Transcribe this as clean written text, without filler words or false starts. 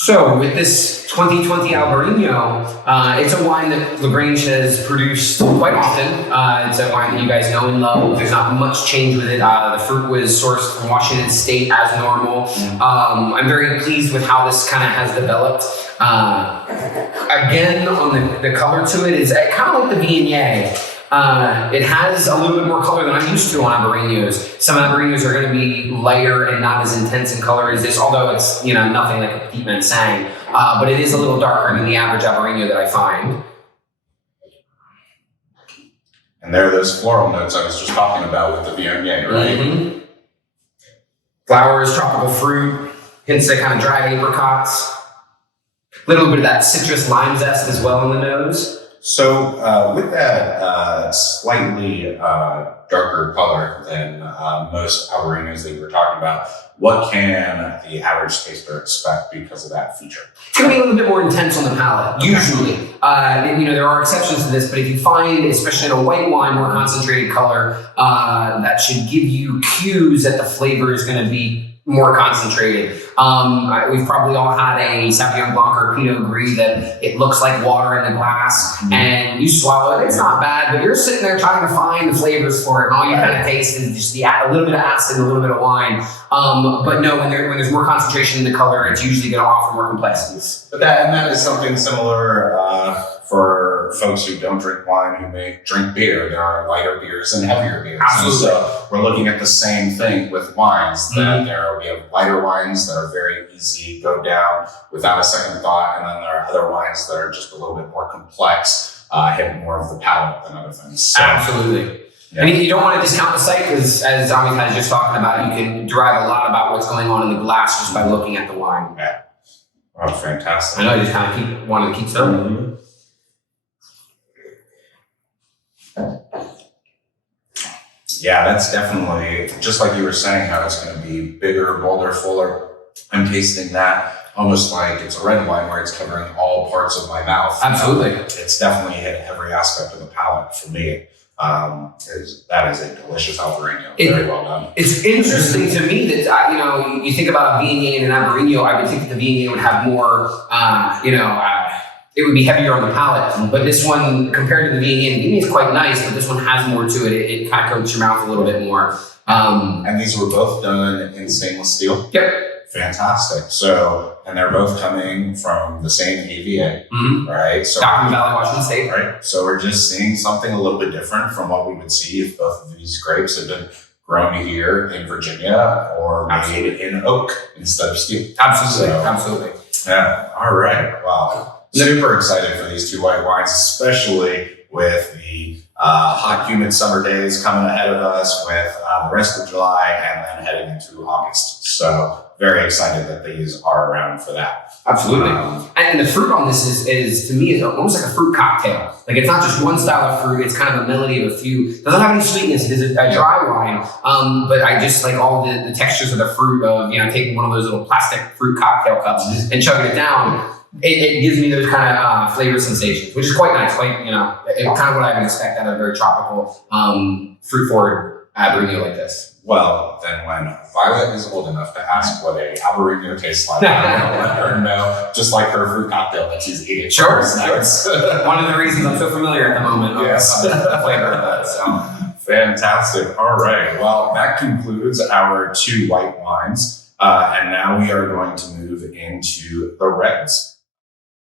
So with this 2020 Albarino, it's a wine that LaGrange has produced quite often. It's a wine that you guys know and love. There's not much change with it. The fruit was sourced from Washington State as normal. I'm very pleased with how this kind of has developed. Again, on the color to it is kind of like the Viognier. It has a little bit more color than I'm used to on Albarinos. Some Albarinos are going to be lighter and not as intense in color as this, although it's nothing like a Petit Mansang. But it is a little darker than the average Albarino that I find. And there are those floral notes I was just talking about with the Viognier, right? Mm-hmm. Flowers, tropical fruit, hints of kind of dried apricots. A little bit of that citrus lime zest as well in the nose. So with that slightly darker color than most Albarinos that you were talking about, what can the average taster expect because of that feature? It's going to be a little bit more intense on the palate, usually. There are exceptions to this, but if you find, especially in a white wine, more concentrated color, that should give you cues that the flavor is going to be more concentrated. We've probably all had a Sauvignon Blanc or Pinot Gris that it looks like water in the glass, and you swallow it. It's not bad, but you're sitting there trying to find the flavors for it, and all you kind of taste is just a little bit of acid and a little bit of wine. But no, when there's more concentration in the color, it's usually going to offer more complexities. But that is something similar for folks who don't drink wine, who may drink beer. There are lighter beers and heavier beers. Absolutely. And so we're looking at the same thing with wines. That we have lighter wines that are very easy, go down without a second thought, and then there are other wines that are just a little bit more complex, hit more of the palate than other things. So, absolutely. Yeah. And you don't want to discount the site because, as Amit was just talking about, you can derive a lot about what's going on in the glass just by looking at the wine. Yeah. Oh, fantastic. I know you just kind of wanted to keep some. Yeah, that's definitely, just like you were saying, how it's going to be bigger, bolder, fuller. I'm tasting that almost like it's a red wine where it's covering all parts of my mouth. Absolutely. It's definitely hit every aspect of the palate for me. That is a delicious Albarino. Very well done. It's interesting to me that, you think about a Viognier and an Albarino, I would think that the Viognier would have more, it would be heavier on the palate. But this one, compared to the Viognier is quite nice, but this one has more to it. It kind of coats your mouth a little bit more. And these were both done in stainless steel? Yep. Fantastic. So, and they're both coming from the same AVA, right? So, Document Valley, Washington State. Right. So we're just seeing something a little bit different from what we would see if both of these grapes had been grown here in Virginia or made in oak instead of steel. Absolutely. So, absolutely. Yeah. All right. Wow. Super excited for these two white wines, especially with the hot, humid summer days coming ahead of us, with the rest of July and then heading into August. So very excited that these are around for that. Absolutely. And the fruit on this is to me, is almost like a fruit cocktail. Like it's not just one style of fruit, it's kind of a melody of a few. It doesn't have any sweetness, it is a dry wine. But I just like all the textures of the fruit of, taking one of those little plastic fruit cocktail cups and chugging it down. It gives me those kind of flavor sensations, which is quite nice. Quite, kind of what I would expect out of a very tropical, fruit-forward Albarino like this. Well, then when Violet is old enough to ask what a Albarino tastes like, I'm going to let her know, just like her fruit cocktail that she's eating. Sure. One of the reasons I'm so familiar at the moment of the flavor of that. So. Fantastic. All right. Well, that concludes our two white wines. And now we are going to move into the reds.